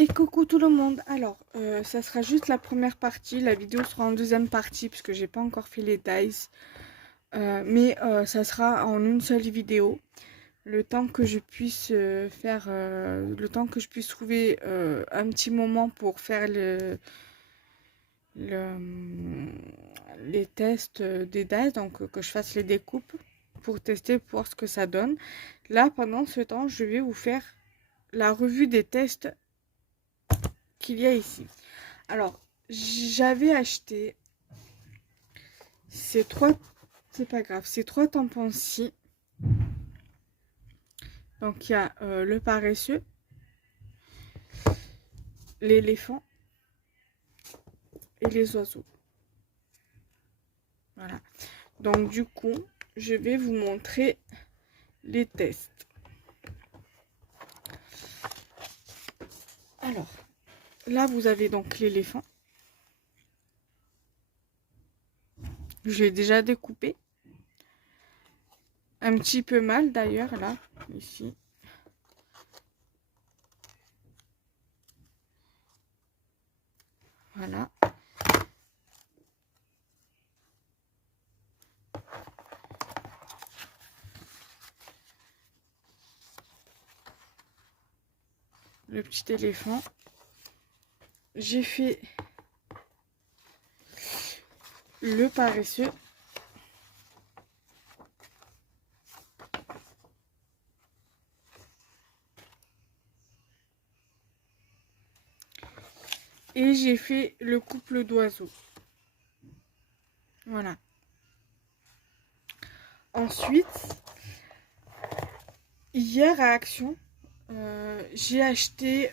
Et coucou tout le monde. Alors, ça sera juste la première partie. La vidéo sera en deuxième partie puisque j'ai pas encore fait les dies. Mais ça sera en une seule vidéo. Le temps que je puisse le temps que je puisse trouver un petit moment pour faire le- les tests des dies, donc que je fasse les découpes pour tester, pour voir ce que ça donne. Là, pendant ce temps, je vais vous faire la revue des tests qu'il y a ici. Alors, j'avais acheté ces trois, c'est pas grave, ces trois tampons-ci. Donc, il y a le paresseux, l'éléphant et les oiseaux. Voilà. Donc, du coup, je vais vous montrer les tests. Alors, là, vous avez donc l'éléphant. Je l'ai déjà découpé. Un petit peu mal d'ailleurs, là, ici. Voilà. Le petit éléphant. J'ai fait le paresseux. Et j'ai fait le couple d'oiseaux. Voilà. Ensuite, hier à Action, j'ai acheté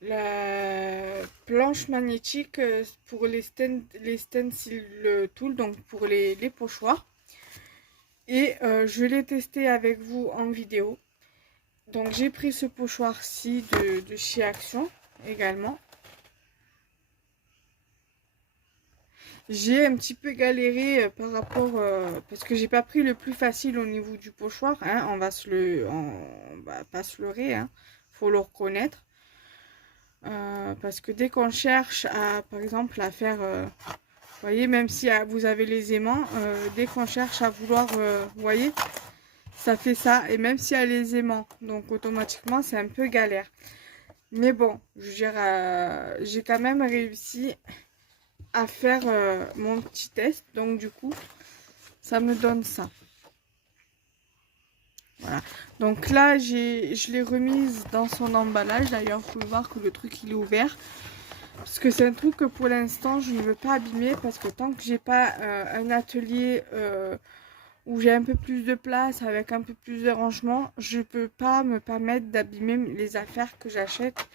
la planche magnétique pour les stencil tool, donc pour les pochoirs. Et je l'ai testé avec vous en vidéo. Donc j'ai pris ce pochoir-ci de chez Action également. J'ai un petit peu galéré par rapport parce que j'ai pas pris le plus facile au niveau du pochoir, hein, on va pas se leurrer, hein, faut le reconnaître. Parce que dès qu'on cherche à, par exemple, à faire, vous voyez, même si vous avez les aimants, dès qu'on cherche à vouloir, vous voyez, ça fait ça, et même s'il y a les aimants, donc automatiquement c'est un peu galère. Mais bon, je veux dire, j'ai quand même réussi à faire mon petit test, donc du coup ça me donne ça. Voilà, donc là je l'ai remise dans son emballage. D'ailleurs vous pouvez voir que le truc il est ouvert parce que c'est un truc que pour l'instant je ne veux pas abîmer, parce que tant que j'ai pas un atelier où j'ai un peu plus de place avec un peu plus de rangement, je peux pas me permettre d'abîmer les affaires que j'achète.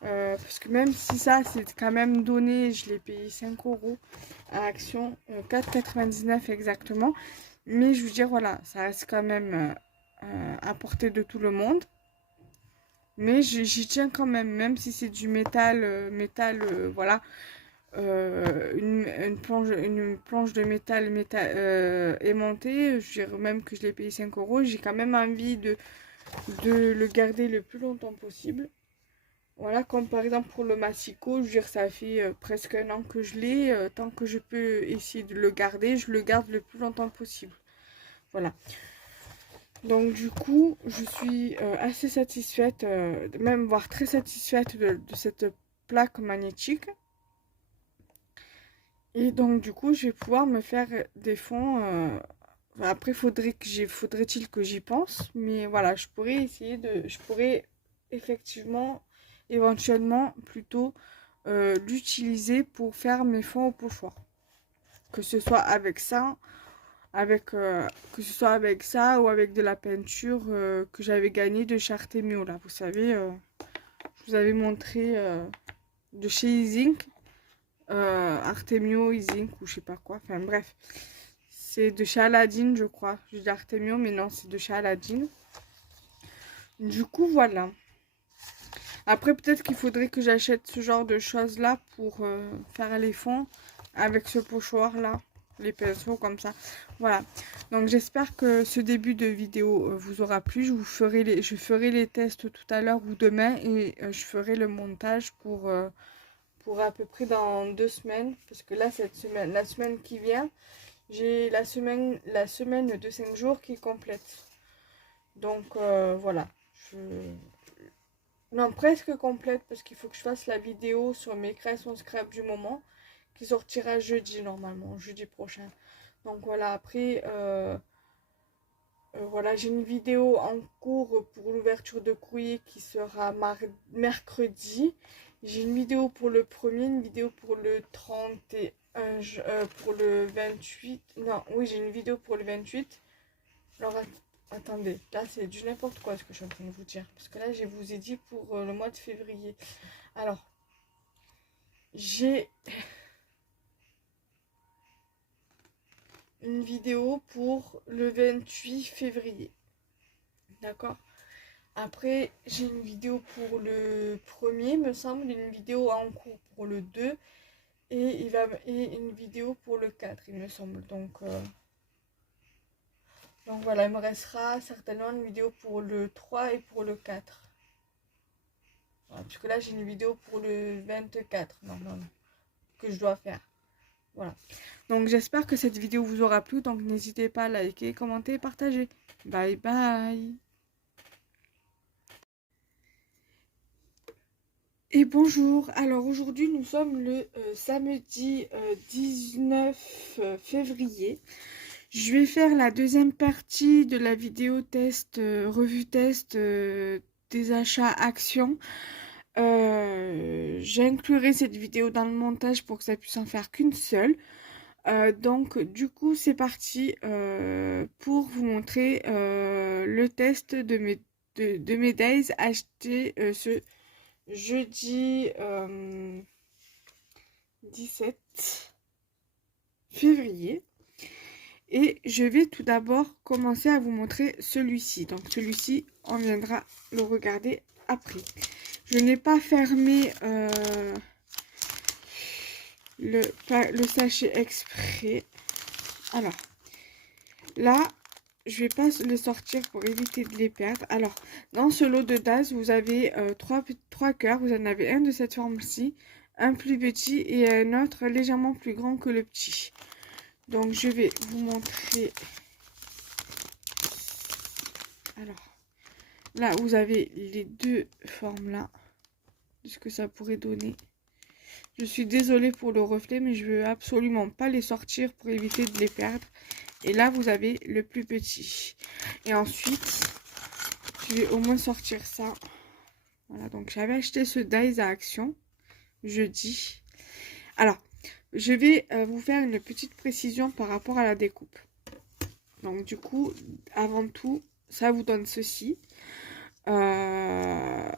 Parce que même si ça c'est quand même donné, je l'ai payé 5 € à Action, 4,99 exactement. Mais je veux dire, voilà, ça reste quand même à portée de tout le monde. Mais j'y tiens quand même, même si c'est du métal, voilà. Une planche de métal, aimantée, je dirais même que je l'ai payé 5 €. J'ai quand même envie de le garder le plus longtemps possible. Voilà, comme par exemple pour le massicot, je veux dire, ça fait presque un an que je l'ai. Tant que je peux essayer de le garder, je le garde le plus longtemps possible. Voilà. Donc du coup, je suis assez satisfaite, même voire très satisfaite de cette plaque magnétique. Et donc du coup, je vais pouvoir me faire des fonds. Après, faudrait-il que j'y pense, mais voilà, je pourrais effectivement, éventuellement, plutôt l'utiliser pour faire mes fonds au pochoir. Que ce soit avec ça, que ce soit avec ça ou avec de la peinture que j'avais gagnée de chez Artemio, là. Vous savez, je vous avais montré de chez Izink. Artemio, Izink ou je sais pas quoi, enfin bref, c'est de chez Aladdin je crois, je dis Artemio mais non c'est de chez Aladdin. Du coup voilà, après peut-être qu'il faudrait que j'achète ce genre de choses là pour faire les fonds avec ce pochoir là, les pinceaux comme ça. Voilà. Donc j'espère que ce début de vidéo vous aura plu. Je ferai les tests tout à l'heure ou demain et je ferai le montage pour à peu près dans 2 semaines. Parce que là, la semaine qui vient, j'ai la semaine de 5 jours qui est complète. Donc voilà. Non, presque complète parce qu'il faut que je fasse la vidéo sur mes créations scrap du moment qui sortira jeudi normalement, jeudi prochain. Donc voilà, après, voilà, j'ai une vidéo en cours pour l'ouverture de courrier qui sera mercredi. J'ai une vidéo pour le premier, une vidéo pour le 31, pour le 28. Non, oui, j'ai une vidéo pour le 28. Alors, attendez, là c'est du n'importe quoi ce que je suis en train de vous dire. Parce que là, je vous ai dit pour le mois de février. Alors, j'ai une vidéo pour le 28 février. D'accord? Après, j'ai une vidéo pour le premier, me semble, une vidéo en cours pour le 2 et une vidéo pour le 4, il me semble. Donc voilà, il me restera certainement une vidéo pour le 3 et pour le 4. Voilà, puisque là, j'ai une vidéo pour le 24, normalement, que je dois faire. Voilà. Donc j'espère que cette vidéo vous aura plu. Donc n'hésitez pas à liker, commenter, partager. Bye bye. Et bonjour, alors aujourd'hui nous sommes le samedi 19 février. Je vais faire la deuxième partie de la vidéo test, revue test des achats actions. J'inclurai cette vidéo dans le montage pour que ça puisse en faire qu'une seule. Donc du coup c'est parti pour vous montrer le test de mes days achetés ce jeudi 17 février. Et je vais tout d'abord commencer à vous montrer celui-ci. Donc celui-ci, on viendra le regarder après. Je n'ai pas fermé le sachet exprès. Alors, là, je vais pas les sortir pour éviter de les perdre. Alors, dans ce lot de DAS, vous avez trois cœurs. Vous en avez un de cette forme-ci, un plus petit et un autre légèrement plus grand que le petit. Donc, je vais vous montrer. Alors, là, vous avez les deux formes-là, de ce que ça pourrait donner. Je suis désolée pour le reflet, mais je veux absolument pas les sortir pour éviter de les perdre. Et là, vous avez le plus petit. Et ensuite, je vais au moins sortir ça. Voilà, donc j'avais acheté ce dies à Action jeudi. Alors, je vais vous faire une petite précision par rapport à la découpe. Donc du coup, avant tout, ça vous donne ceci. Voilà,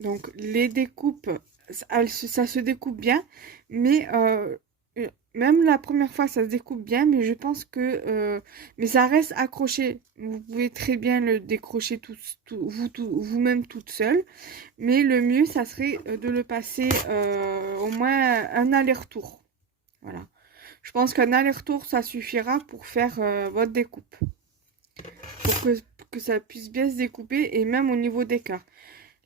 donc les découpes, ça se découpe bien, mais même la première fois ça se découpe bien, mais je pense que mais ça reste accroché. Vous pouvez très bien le décrocher vous-même toute seule, mais le mieux ça serait de le passer au moins un aller-retour. Voilà, je pense qu'un aller-retour ça suffira pour faire votre découpe, pour que ça puisse bien se découper, et même au niveau des cœurs.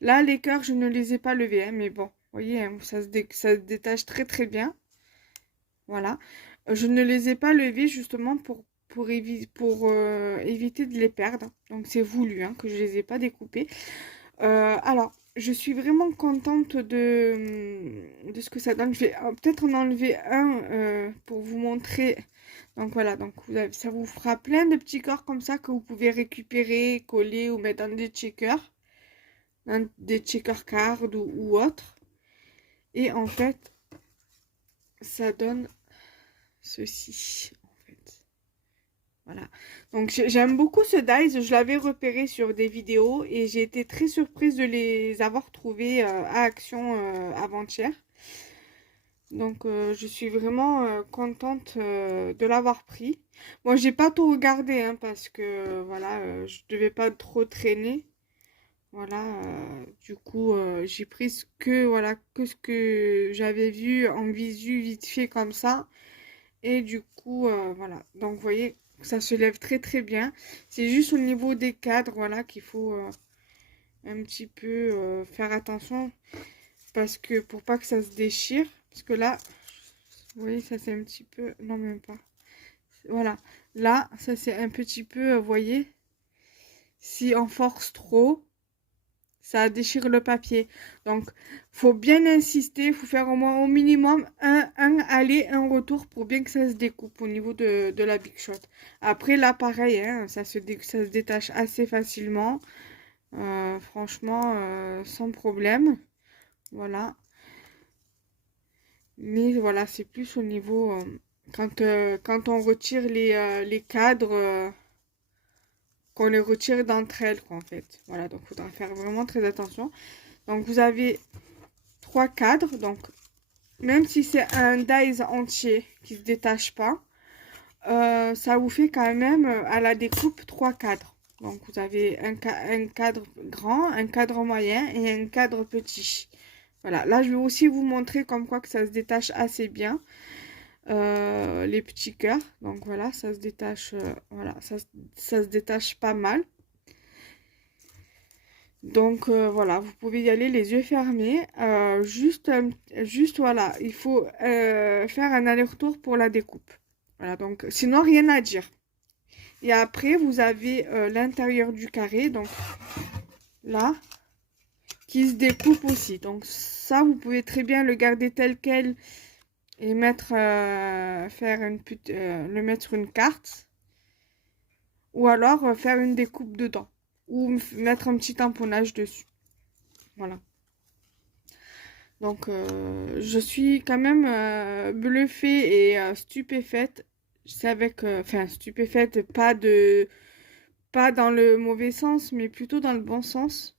Là, les cœurs, je ne les ai pas levés, hein, mais bon, vous voyez, hein, ça se détache très très bien. Voilà. Je ne les ai pas levés justement pour éviter de les perdre. Donc, c'est voulu hein, que je ne les ai pas découpés. Alors, je suis vraiment contente de ce que ça donne. Je vais peut-être en enlever un pour vous montrer. Donc, voilà. Donc, ça vous fera plein de petits corps comme ça que vous pouvez récupérer, coller ou mettre dans des checkers. Des checker cards ou autres. Et en fait, ça donne ceci. En fait. Voilà. Donc, j'aime beaucoup ce dies. Je l'avais repéré sur des vidéos et j'ai été très surprise de les avoir trouvés à Action avant-hier. Donc, je suis vraiment contente de l'avoir pris. Moi, j'ai pas tout regardé hein, parce que voilà, je devais pas trop traîner. Voilà, du coup, j'ai pris voilà, que ce que j'avais vu en visu vite fait comme ça. Et du coup, voilà. Donc, vous voyez, ça se lève très très bien. C'est juste au niveau des cadres, voilà, qu'il faut un petit peu faire attention. Parce que pour pas que ça se déchire. Parce que là, vous voyez, ça c'est un petit peu... Non, même pas. Voilà. Là, ça c'est un petit peu, vous voyez, si on force trop, ça déchire le papier. Donc, faut bien insister, faut faire au moins au minimum un aller, un retour pour bien que ça se découpe au niveau de la Big Shot. Après, là, pareil, hein, ça se détache assez facilement. Franchement, sans problème. Voilà. Mais voilà, c'est plus au niveau... quand on retire les cadres... qu'on les retire d'entre elles, quoi, en fait. Voilà, donc il faudra faire vraiment très attention. Donc, vous avez 3 cadres. Donc, même si c'est un dies entier qui se détache pas, ça vous fait quand même à la découpe 3 cadres. Donc, vous avez un cadre grand, un cadre moyen et un cadre petit. Voilà, là, je vais aussi vous montrer comme quoi que ça se détache assez bien. Les petits cœurs. Donc, voilà, ça se détache, voilà, ça se détache pas mal. Donc voilà, vous pouvez y aller les yeux fermés. Juste voilà, il faut faire un aller-retour pour la découpe. Voilà, donc sinon rien à dire. Et après, vous avez l'intérieur du carré, donc là, qui se découpe aussi. Donc ça, vous pouvez très bien le garder tel quel et mettre, le mettre sur une carte. Ou alors faire une découpe dedans. Ou mettre un petit tamponnage dessus. Voilà. Donc, je suis quand même bluffée et stupéfaite. C'est avec, enfin, stupéfaite, pas dans le mauvais sens, mais plutôt dans le bon sens.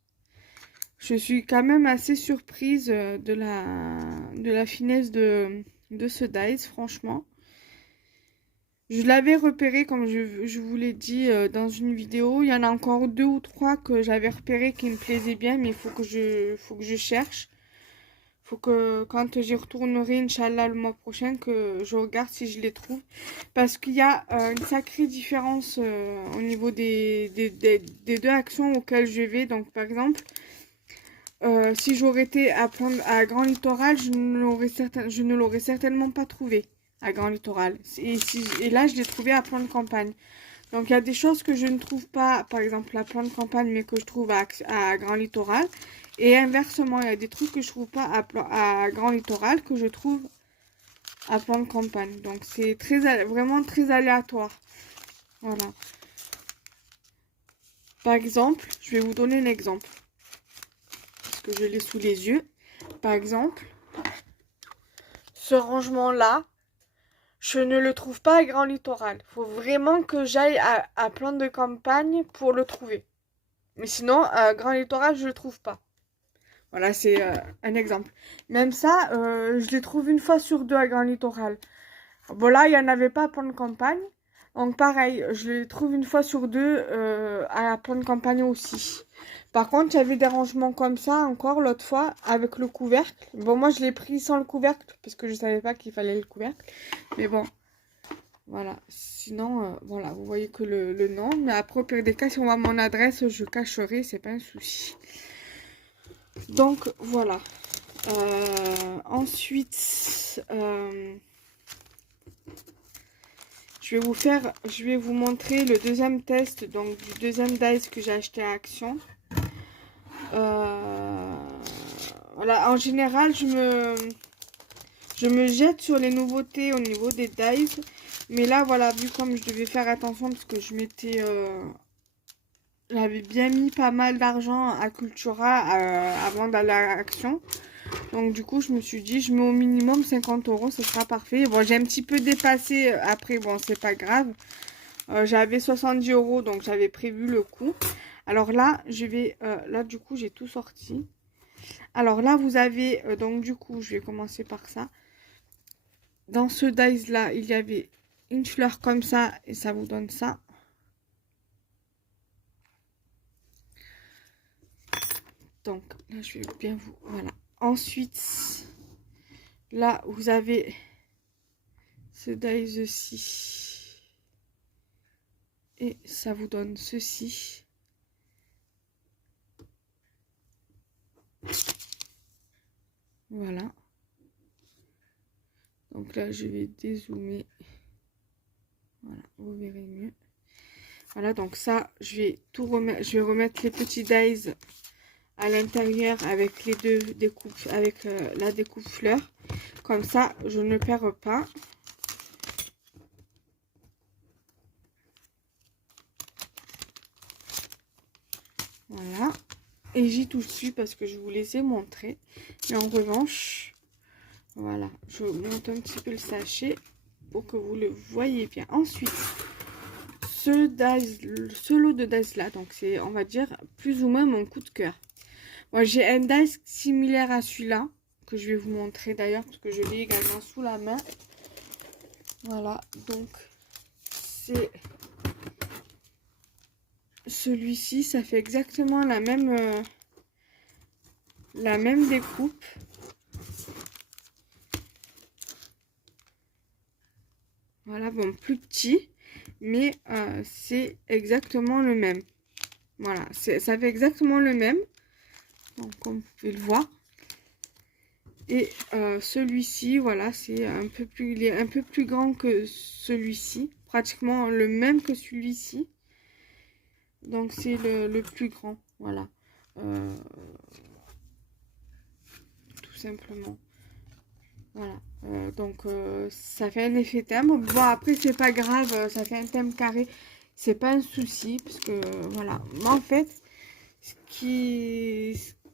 Je suis quand même assez surprise de la finesse de ce dice, franchement. Je l'avais repéré, comme je vous l'ai dit dans une vidéo. Il y en a encore 2 ou 3 que j'avais repéré qui me plaisaient bien, mais il faut que je cherche. Faut que quand j'y retournerai, Inch'Allah, le mois prochain, que je regarde si je les trouve. Parce qu'il y a une sacrée différence au niveau des 2 actions auxquelles je vais. Donc, par exemple, si j'aurais été à prendre à Grand Littoral, je ne l'aurais certainement pas trouvé à Grand Littoral. Et là, je l'ai trouvé à Plan de Campagne. Donc, il y a des choses que je ne trouve pas, par exemple, à Plan de Campagne, mais que je trouve à Grand Littoral. Et inversement, il y a des trucs que je trouve pas à Grand Littoral, que je trouve à Plan de Campagne. Donc, c'est vraiment très aléatoire. Voilà. Par exemple, je vais vous donner un exemple. Parce que je l'ai sous les yeux. Par exemple, ce rangement-là, je ne le trouve pas à Grand Littoral. Il faut vraiment que j'aille à Plan de Campagne pour le trouver. Mais sinon, à Grand Littoral, je le trouve pas. Voilà, c'est un exemple. Même ça, je les trouve une fois sur 2 à Grand Littoral. Bon, là, il n'y en avait pas à Plan de Campagne. Donc, pareil, je les trouve une fois sur 2 à Plan de Campagne aussi. Par contre, il y avait des rangements comme ça encore l'autre fois avec le couvercle. Bon, moi, je l'ai pris sans le couvercle parce que je ne savais pas qu'il fallait le couvercle. Mais bon, voilà. Sinon, voilà, vous voyez que le nom. Mais après, au pire des cas, si on voit mon adresse, je cacherai, c'est pas un souci. Donc, voilà. Ensuite, je vais vous montrer le deuxième test, donc du deuxième dice que j'ai acheté à Action. Voilà, en général, je me jette sur les nouveautés au niveau des dice. Mais là, voilà, vu comme je devais faire attention parce que j'avais bien mis pas mal d'argent à Cultura avant d'aller à Action. Donc du coup, je me suis dit, je mets au minimum 50 €, ce sera parfait. Bon, j'ai un petit peu dépassé après, bon, c'est pas grave. J'avais 70 €, donc j'avais prévu le coup. Alors là, là, du coup, j'ai tout sorti. Alors là, vous avez, donc du coup, je vais commencer par ça. Dans ce dice-là, il y avait une fleur comme ça, et ça vous donne ça. Donc là, je vais bien vous... Voilà. Ensuite, là, vous avez ce dies-ci. Et ça vous donne ceci. Voilà. Donc là, je vais dézoomer. Voilà, vous verrez mieux. Voilà, donc ça, je vais tout remettre. Je vais remettre les petits dies à l'intérieur avec les deux découpes, avec la découpe fleur. Comme ça, je ne perds pas. Voilà. Et j'y touche dessus parce que je vous laissais montrer. Mais en revanche, voilà, je monte un petit peu le sachet pour que vous le voyez bien. Ensuite, ce lot de dice là, donc c'est, on va dire, plus ou moins mon coup de cœur. Moi, j'ai un dice similaire à celui-là, que je vais vous montrer d'ailleurs, parce que je l'ai également sous la main. Voilà, donc c'est celui-ci, ça fait exactement la même découpe. Voilà, bon, plus petit, mais c'est exactement le même. Voilà, ça fait exactement le même. Donc, comme vous pouvez le voir. Et celui-ci, voilà, c'est un peu plus, il est un peu plus grand que celui-ci. Pratiquement le même que celui-ci. Donc, c'est le plus grand. Voilà. Tout simplement. Voilà. Donc, ça fait un effet thème. Bon, après, c'est pas grave. Ça fait un thème carré. C'est pas un souci. Parce que, voilà. Moi, en fait, ce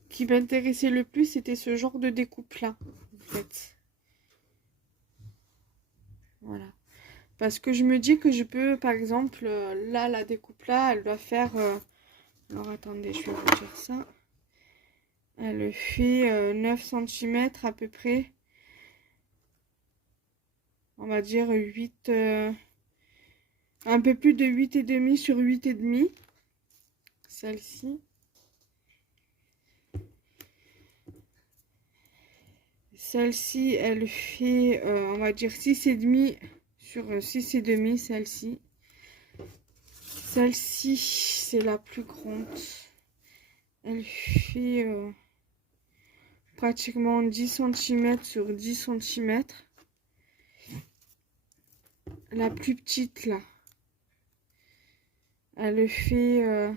qui m'intéressait le plus, c'était ce genre de découpe-là. En fait. Voilà. Parce que je me dis que je peux, par exemple, là, la découpe là, elle doit faire... alors, attendez, je vais vous dire ça. Elle fait 9 cm à peu près. On va dire 8... un peu plus de 8,5 sur 8,5. Celle-ci. Celle-ci, elle fait, on va dire 6,5 sur 6,5, celle-ci. Celle-ci, c'est la plus grande. Elle fait pratiquement 10 cm sur 10 cm. La plus petite, là, elle fait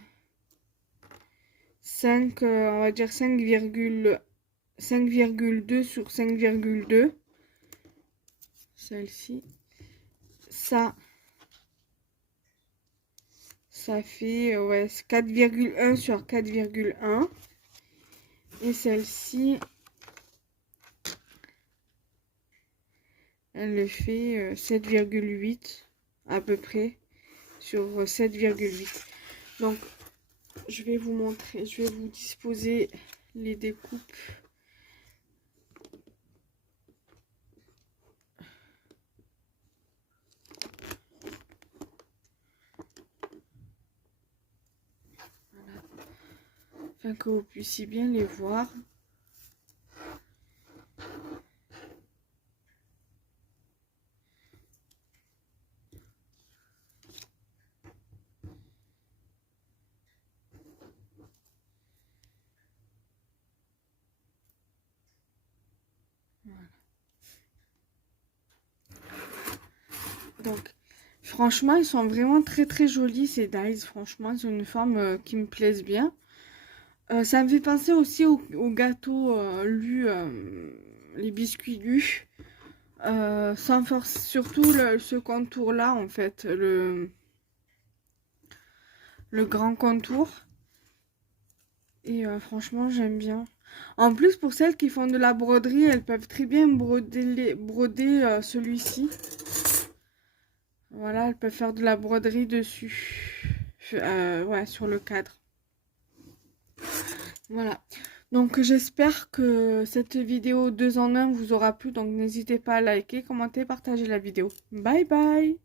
5, on va dire 5,2 sur 5,2. Celle-ci. Ça fait ouais, 4,1 sur 4,1. Et celle-ci, elle le fait 7,8 à peu près sur 7,8. Donc, je vais vous montrer, je vais vous disposer les découpes. Voilà. Afin que vous puissiez bien les voir. Donc, franchement, ils sont vraiment très très jolis ces dies. Franchement, ils ont une forme qui me plaise bien. Ça me fait penser aussi au gâteau Lu, les biscuits Lu. Sans force, surtout ce contour là en fait, le grand contour. Et franchement, j'aime bien. En plus, pour celles qui font de la broderie, elles peuvent très bien broder celui-ci. Voilà, elles peuvent faire de la broderie dessus. Ouais, sur le cadre. Voilà. Donc, j'espère que cette vidéo 2 en 1 vous aura plu. Donc, n'hésitez pas à liker, commenter, partager la vidéo. Bye bye!